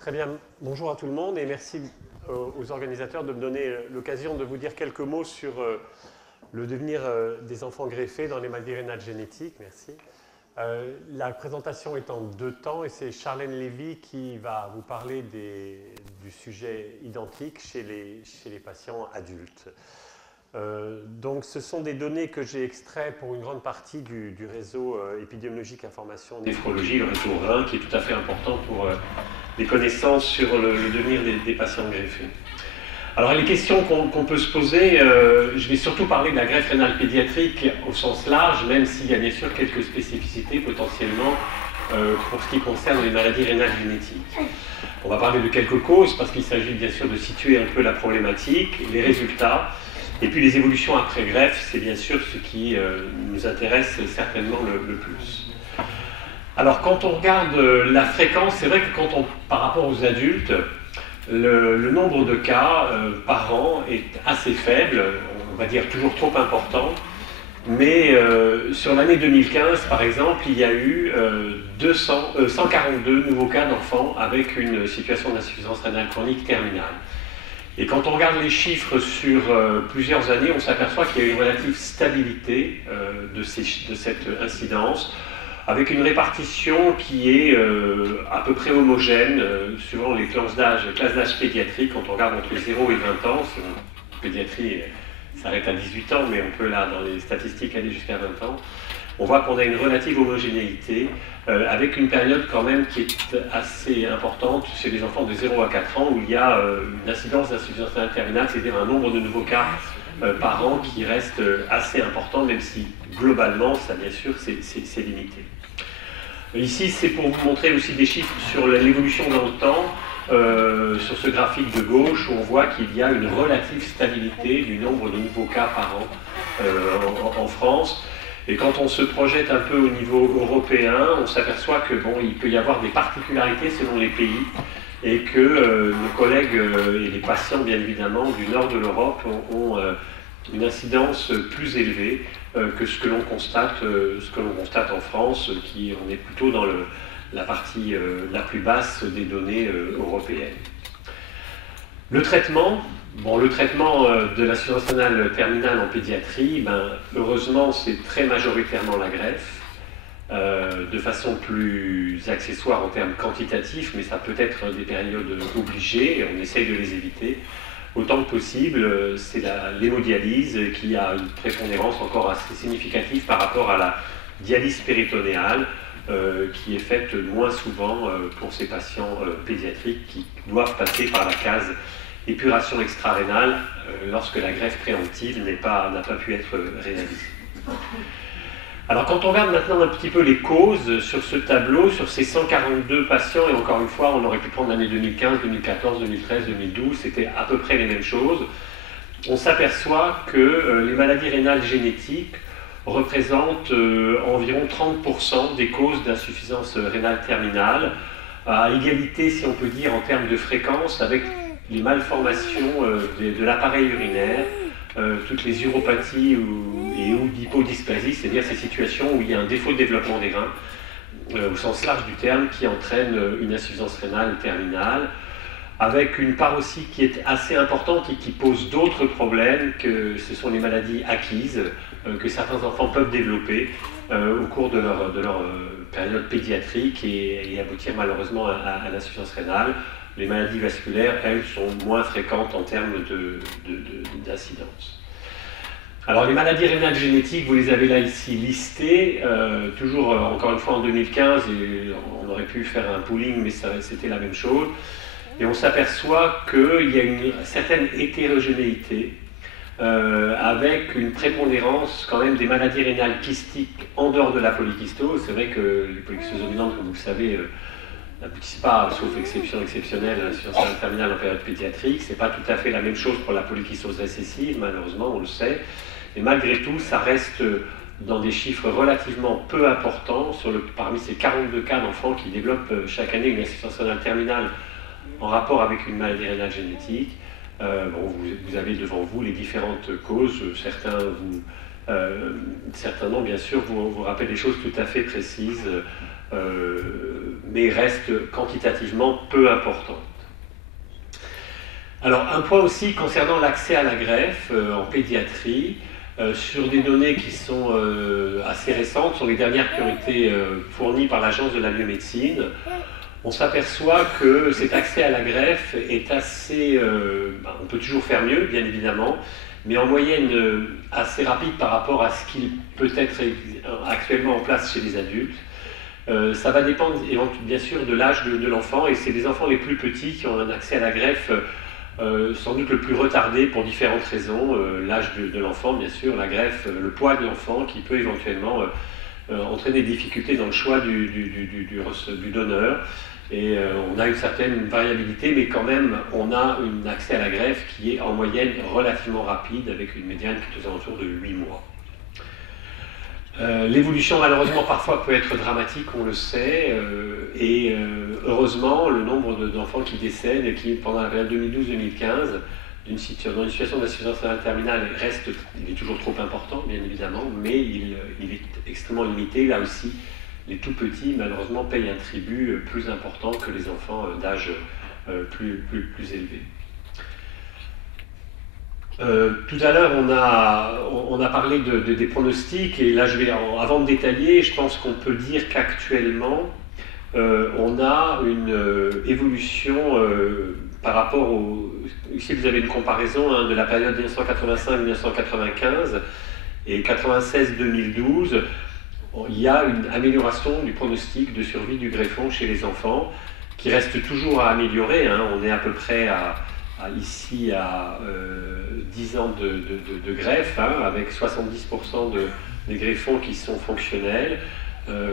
Très bien, bonjour à tout le monde et merci aux organisateurs de me donner l'occasion de vous dire quelques mots sur le devenir des enfants greffés dans les maladies rénales génétiques. Merci. La présentation est en 2 temps et c'est Charlène Lévy qui va vous parler du sujet identique chez les patients adultes. Donc ce sont des données que j'ai extraites pour une grande partie du réseau épidémiologique information néphrologie, le réseau RHIN, qui est tout à fait important pour des connaissances sur le devenir des patients greffés. Alors les questions qu'on peut se poser, je vais surtout parler de la greffe rénale pédiatrique au sens large, même s'il y a bien sûr quelques spécificités potentiellement pour ce qui concerne les maladies rénales génétiques. On va parler de quelques causes parce qu'il s'agit bien sûr de situer un peu la problématique, les résultats, et puis les évolutions après greffe, c'est bien sûr ce qui nous intéresse certainement le plus. Alors quand on regarde la fréquence, c'est vrai que par rapport aux adultes, le nombre de cas par an est assez faible, on va dire toujours trop important, mais sur l'année 2015 par exemple, il y a eu 142 nouveaux cas d'enfants avec une situation d'insuffisance rénale chronique terminale. Et quand on regarde les chiffres sur plusieurs années, on s'aperçoit qu'il y a une relative stabilité de cette incidence, avec une répartition qui est à peu près homogène, suivant les classes d'âge pédiatriques. Quand on regarde entre 0 et 20 ans, la pédiatrie s'arrête à 18 ans, mais on peut là, dans les statistiques, aller jusqu'à 20 ans, on voit qu'on a une relative homogénéité, avec une période quand même qui est assez importante chez les enfants de 0 à 4 ans, où il y a une incidence d'insuffisance rénale terminale, c'est-à-dire un nombre de nouveaux cas par an qui reste assez important, même si globalement, ça bien sûr, c'est limité. Ici, c'est pour vous montrer aussi des chiffres sur l'évolution dans le temps, sur ce graphique de gauche, où on voit qu'il y a une relative stabilité du nombre de nouveaux cas par an en France. Et quand on se projette un peu au niveau européen, on s'aperçoit que il peut y avoir des particularités selon les pays, et que nos collègues et les patients, bien évidemment, du nord de l'Europe ont une incidence plus élevée que ce que l'on constate en France, on est plutôt dans la partie la plus basse des données européennes. Le traitement de l'insuffisance rénale terminale en pédiatrie, heureusement, c'est très majoritairement la greffe, de façon plus accessoire en termes quantitatifs, mais ça peut être des périodes obligées, et on essaye de les éviter. Autant que possible, c'est l'hémodialyse qui a une prépondérance encore assez significative par rapport à la dialyse péritonéale, qui est faite moins souvent pour ces patients pédiatriques qui doivent passer par la case épuration extra-rénale lorsque la greffe préemptive n'a pas pu être réalisée. Alors quand on regarde maintenant un petit peu les causes sur ce tableau, sur ces 142 patients, et encore une fois, on aurait pu prendre l'année 2015, 2014, 2013, 2012, c'était à peu près les mêmes choses, on s'aperçoit que les maladies rénales génétiques représentent environ 30% des causes d'insuffisance rénale terminale, à égalité, si on peut dire, en termes de fréquence, avec les malformations de l'appareil urinaire, toutes les uropathies ou d'hypodysplasie, c'est-à-dire ces situations où il y a un défaut de développement des reins, au sens large du terme, qui entraîne une insuffisance rénale terminale, avec une part aussi qui est assez importante et qui pose d'autres problèmes, que ce sont les maladies acquises, que certains enfants peuvent développer au cours de leur période pédiatrique et aboutir malheureusement à l'insuffisance rénale. Les maladies vasculaires, elles, sont moins fréquentes en termes d'incidence. Alors les maladies rénales génétiques, vous les avez là ici listées, toujours encore une fois en 2015, et on aurait pu faire un pooling, mais c'était la même chose. Et on s'aperçoit qu'il y a une certaine hétérogénéité, avec une prépondérance quand même des maladies rénales kystiques en dehors de la polykystose. C'est vrai que les polykystoses dominantes, comme vous le savez, n'aboutissent pas, sauf exception exceptionnelle, à l'insuffisance rénale terminale en période pédiatrique. Ce n'est pas tout à fait la même chose pour la polykystose récessive, malheureusement, on le sait. Et malgré tout, ça reste dans des chiffres relativement peu importants parmi ces 42 cas d'enfants qui développent chaque année une insuffisance rénale terminale en rapport avec une maladie rénale génétique. Vous avez devant vous les différentes causes. Certains noms, bien sûr, vous rappellent des choses tout à fait précises. mais reste quantitativement peu importante. Alors, un point aussi concernant l'accès à la greffe en pédiatrie, sur des données qui sont assez récentes, sont les dernières qui ont été fournies par l'Agence de la biomédecine, on s'aperçoit que cet accès à la greffe est assez... on peut toujours faire mieux, bien évidemment, mais en moyenne assez rapide par rapport à ce qu'il peut être actuellement en place chez les adultes. Ça va dépendre bien sûr de l'âge de l'enfant, et c'est les enfants les plus petits qui ont un accès à la greffe sans doute le plus retardé pour différentes raisons. L'âge de l'enfant, bien sûr, la greffe, le poids de l'enfant qui peut éventuellement entraîner des difficultés dans le choix du donneur. Et on a une certaine variabilité, mais quand même, on a un accès à la greffe qui est en moyenne relativement rapide, avec une médiane qui est aux alentours de 8 mois. L'évolution, malheureusement, parfois peut être dramatique, on le sait, et heureusement, le nombre d'enfants qui décèdent, qui, pendant la période 2012-2015, dans une situation d'insuffisance rénale terminale, il est toujours trop important, bien évidemment, mais il est extrêmement limité. Là aussi, les tout petits, malheureusement, payent un tribut plus important que les enfants d'âge plus élevé. Tout à l'heure, on a parlé des pronostics, et là, avant de détailler, je pense qu'on peut dire qu'actuellement, on a une évolution par rapport au... Ici, vous avez une comparaison de la période 1985-1995 et 96-2012. Il y a une amélioration du pronostic de survie du greffon chez les enfants, qui reste toujours à améliorer. On est à peu près ici à 10 ans de greffe, avec 70% des greffons qui sont fonctionnels,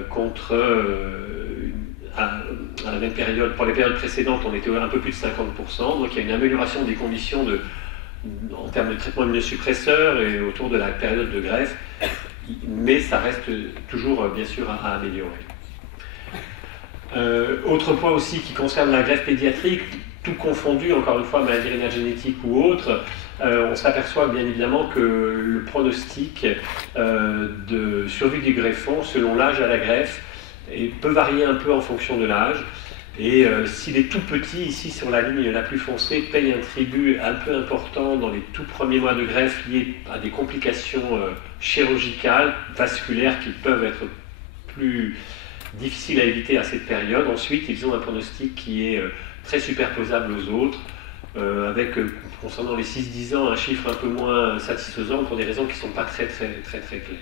contre à la même période, pour les périodes précédentes, on était un peu plus de 50%. Donc il y a une amélioration des conditions en termes de traitement immunosuppresseur et autour de la période de greffe, mais ça reste toujours bien sûr à améliorer. Autre point aussi qui concerne la greffe pédiatrique, tout confondu, encore une fois, maladie rénale génétique ou autre, on s'aperçoit bien évidemment que le pronostic de survie du greffon selon l'âge à la greffe peut varier un peu en fonction de l'âge. Et s'il est tout petit, ici sur la ligne la plus foncée, paye un tribut un peu important dans les tout premiers mois de greffe liés à des complications chirurgicales, vasculaires qui peuvent être plus difficiles à éviter à cette période. Ensuite, ils ont un pronostic qui est très superposable aux autres, avec, concernant les 6-10 ans, un chiffre un peu moins satisfaisant pour des raisons qui ne sont pas très claires.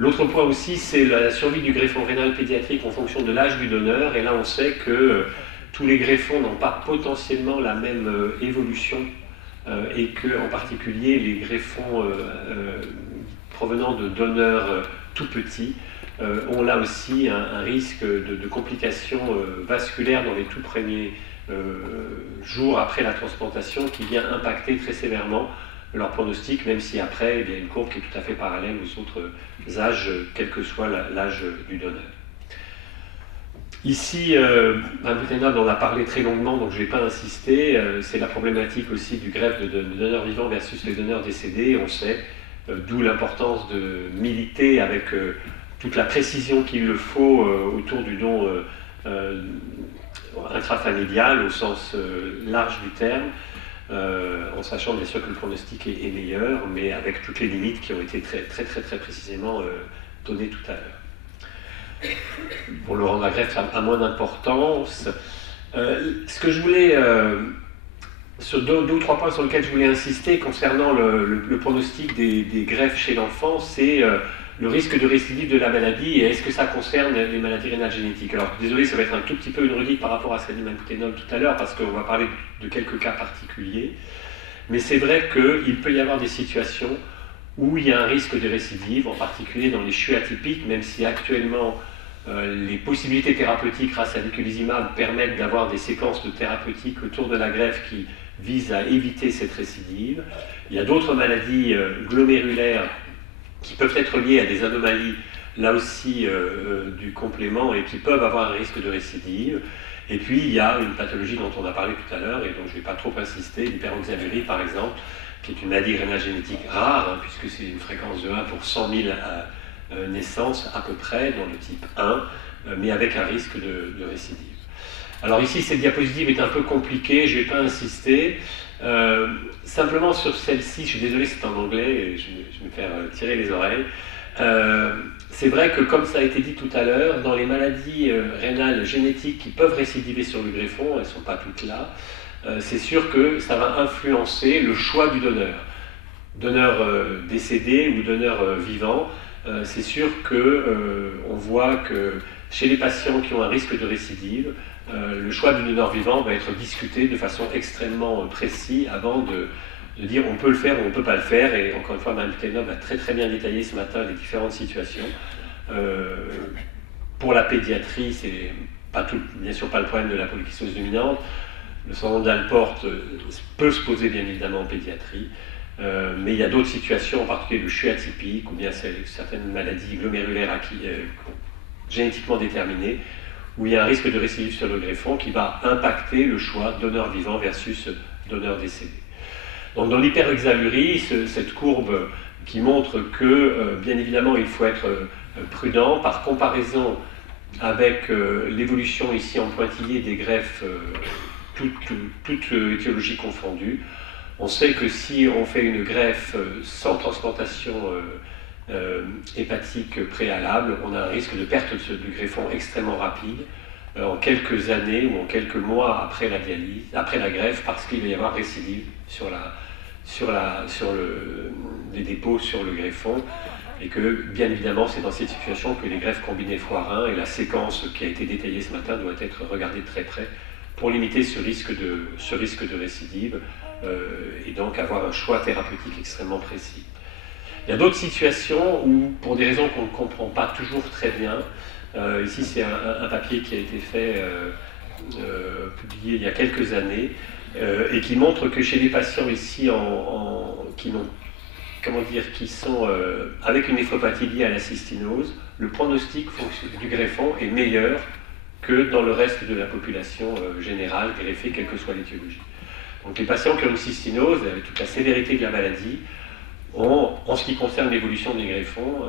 L'autre point aussi, c'est la survie du greffon rénal pédiatrique en fonction de l'âge du donneur, et là on sait que tous les greffons n'ont pas potentiellement la même évolution, et que en particulier les greffons provenant de donneurs tout petits ont là aussi un risque de complications vasculaires dans les tout premiers jours après la transplantation, qui vient impacter très sévèrement leur pronostic, même si après il y a une courbe qui est tout à fait parallèle aux autres âges, quel que soit l'âge du donneur. Ici, Aboutenab en a parlé très longuement, donc je ne vais pas insister. C'est la problématique aussi du greffe de donneurs vivants versus les donneurs décédés. On sait, d'où l'importance de militer avec toute la précision qu'il le faut autour du don intrafamilial au sens large du terme, en sachant bien sûr que le pronostic est meilleur, mais avec toutes les limites qui ont été très précisément données tout à l'heure. Pour le rendre la greffe à moins d'importance, ce que je voulais, sur deux ou trois points sur lesquels je voulais insister concernant le pronostic des greffes chez l'enfant, c'est le risque de récidive de la maladie, et est-ce que ça concerne les maladies rénales génétiques. Alors désolé, ça va être un tout petit peu une redite par rapport à ce qu'a dit Aboutenab tout à l'heure, parce qu'on va parler de quelques cas particuliers, mais c'est vrai qu'il peut y avoir des situations où il y a un risque de récidive, en particulier dans les CHU atypiques, même si actuellement les possibilités thérapeutiques grâce à l'iculizumab permettent d'avoir des séquences de thérapeutiques autour de la greffe qui visent à éviter cette récidive. Il y a d'autres maladies glomérulaires qui peuvent être liées à des anomalies, là aussi, du complément, et qui peuvent avoir un risque de récidive. Et puis, il y a une pathologie dont on a parlé tout à l'heure, et dont je ne vais pas trop insister, l'hyperoxalurie, par exemple, qui est une maladie rénale génétique rare, puisque c'est une fréquence de 1 pour 100 000 naissances, à peu près, dans le type 1, mais avec un risque de récidive. Alors ici, cette diapositive est un peu compliquée, je ne vais pas insister. Simplement sur celle-ci, je suis désolé, c'est en anglais, je vais me faire tirer les oreilles. C'est vrai que, comme ça a été dit tout à l'heure, dans les maladies rénales génétiques qui peuvent récidiver sur le greffon, elles ne sont pas toutes là, c'est sûr que ça va influencer le choix du donneur. Donneur décédé ou donneur vivant, c'est sûr qu'on voit que chez les patients qui ont un risque de récidive, le choix du donneur vivant va être discuté de façon extrêmement précise avant de dire on peut le faire ou on ne peut pas le faire. Et encore une fois, Mme Tenov a très bien détaillé ce matin les différentes situations. Pour la pédiatrie, c'est bien sûr pas le problème de la polykystose dominante. Le syndrome d'Alport peut se poser bien évidemment en pédiatrie, mais il y a d'autres situations, en particulier le CHU atypique ou bien certaines maladies glomérulaires génétiquement déterminées, où il y a un risque de récidive sur le greffon qui va impacter le choix donneur vivant versus donneur décédé. Donc dans l'hyperhexalurie, cette courbe qui montre que, bien évidemment, il faut être prudent par comparaison avec l'évolution ici en pointillé des greffes, toutes étiologies confondues. On sait que si on fait une greffe sans transplantation hépatique préalable, on a un risque de perte du greffon extrêmement rapide en quelques années ou en quelques mois après la dialyse, après la greffe, parce qu'il va y avoir récidive sur les dépôts sur le greffon, et que bien évidemment c'est dans cette situation que les greffes combinées foie-rein et la séquence qui a été détaillée ce matin doit être regardée de très près pour limiter ce risque de récidive et donc avoir un choix thérapeutique extrêmement précis. Il y a d'autres situations où, pour des raisons qu'on ne comprend pas toujours très bien, ici c'est un papier qui a été fait, publié il y a quelques années, et qui montre que chez les patients ici qui sont avec une néphropathie liée à la cystinose, le pronostic du greffon est meilleur que dans le reste de la population générale greffée, quelle que soit l'étiologie. Donc les patients qui ont une cystinose, avec toute la sévérité de la maladie, ont, en ce qui concerne l'évolution des greffons,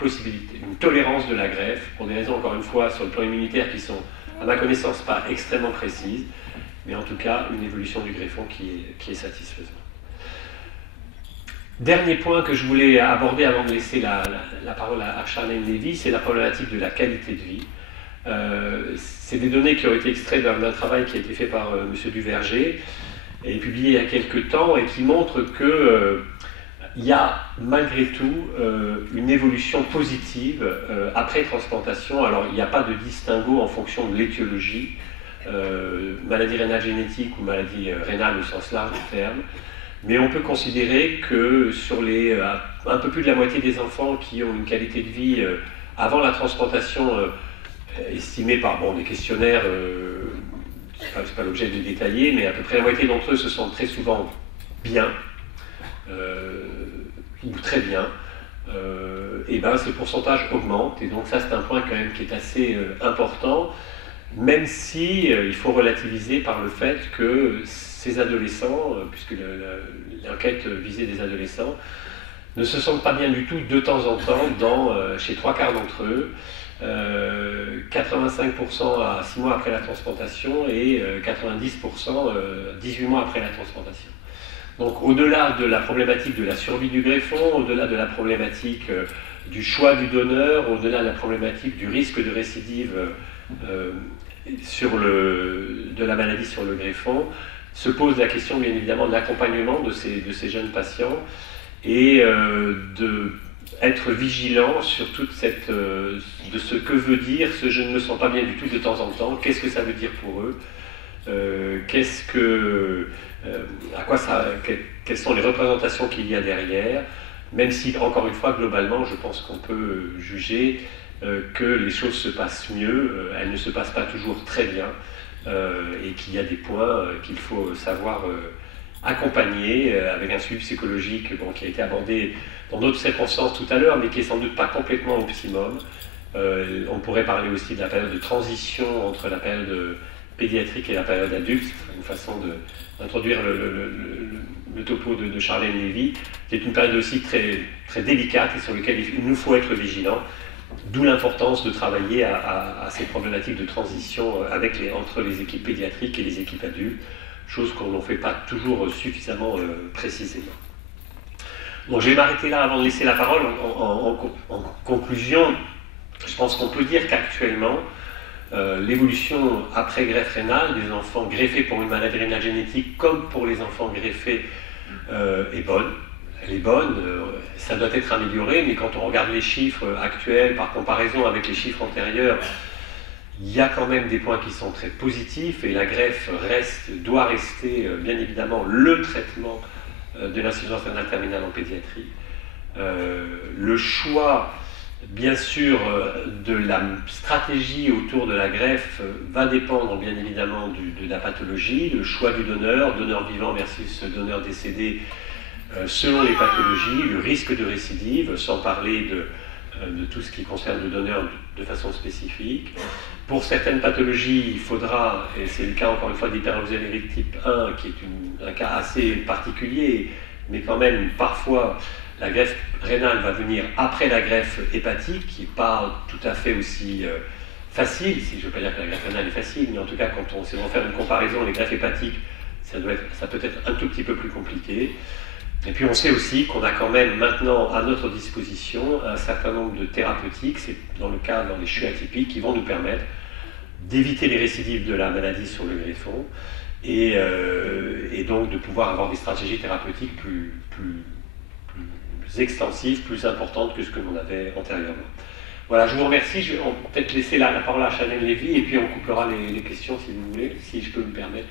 une tolérance de la greffe, pour des raisons, encore une fois, sur le plan immunitaire qui sont, à ma connaissance, pas extrêmement précises, mais en tout cas, une évolution du greffon qui est satisfaisante. Dernier point que je voulais aborder avant de laisser la parole à Charlène Lévy, c'est la problématique de la qualité de vie. C'est des données qui ont été extraites d'un travail qui a été fait par M. Duverger et publié il y a quelques temps et qui montre qu'il y a malgré tout une évolution positive après transplantation. Alors il n'y a pas de distinguo en fonction de l'étiologie, maladie rénale génétique ou maladie rénale au sens large du terme, mais on peut considérer que sur un peu plus de la moitié des enfants qui ont une qualité de vie avant la transplantation estimée par des questionnaires, c'est pas l'objet de détailler, mais à peu près la moitié d'entre eux se sentent très souvent bien, ou très bien, et ben ce pourcentage augmente, et donc ça c'est un point quand même qui est assez important, même si il faut relativiser par le fait que ces adolescents, puisque l'enquête visait des adolescents, ne se sentent pas bien du tout de temps en temps chez 3/4 d'entre eux, 85% à 6 mois après la transplantation et 90% 18 mois après la transplantation. Donc au-delà de la problématique de la survie du greffon, au-delà de la problématique du choix du donneur, au-delà de la problématique du risque de récidive de la maladie sur le greffon, se pose la question bien évidemment de l'accompagnement de ces jeunes patients et d'être vigilant sur toute de ce que veut dire ce je ne me sens pas bien du tout de temps en temps, qu'est-ce que ça veut dire pour eux, quelles sont les représentations qu'il y a derrière, même si, encore une fois, globalement, je pense qu'on peut juger que les choses se passent mieux, elles ne se passent pas toujours très bien, et qu'il y a des points qu'il faut savoir accompagner avec un suivi psychologique qui a été abordé dans d'autres circonstances tout à l'heure, mais qui est sans doute pas complètement optimum. On pourrait parler aussi de la période de transition entre la période pédiatrique et la période adulte, une façon d'introduire le topo de Charlène Lévy, qui est une période aussi très, très délicate et sur laquelle il nous faut être vigilant. D'où l'importance de travailler à ces problématiques de transition entre les équipes pédiatriques et les équipes adultes, chose qu'on ne fait pas toujours suffisamment précisément. Bon, je vais m'arrêter là avant de laisser la parole. En conclusion, je pense qu'on peut dire qu'actuellement, l'évolution après greffe rénale des enfants greffés pour une maladie rénale génétique comme pour les enfants greffés est bonne. Elle est bonne, ça doit être amélioré, mais quand on regarde les chiffres actuels par comparaison avec les chiffres antérieurs, il y a quand même des points qui sont très positifs et la greffe doit rester bien évidemment le traitement de l'insuffisance rénale terminale en pédiatrie. Le choix, bien sûr, de la stratégie autour de la greffe va dépendre bien évidemment de la pathologie, le choix du donneur vivant versus donneur décédé, selon les pathologies, le risque de récidive, sans parler de tout ce qui concerne le donneur de façon spécifique. Pour certaines pathologies, il faudra, et c'est le cas encore une fois d'hyperoxalurique type 1, qui est un cas assez particulier, mais quand même parfois la greffe rénale va venir après la greffe hépatique, qui n'est pas tout à fait aussi facile, si je ne veux pas dire que la greffe rénale est facile, mais en tout cas quand on va faire une comparaison, les greffes hépatiques, ça peut être un tout petit peu plus compliqué. Et puis on sait aussi qu'on a quand même maintenant à notre disposition un certain nombre de thérapeutiques, c'est dans les CHU atypiques, qui vont nous permettre d'éviter les récidives de la maladie sur le greffon et donc de pouvoir avoir des stratégies thérapeutiques plus extensives, plus importantes que ce que l'on avait antérieurement. Voilà, je vous remercie. Je vais peut-être laisser la parole à Chanel Lévy et puis on coupera les questions si vous voulez, si je peux me permettre.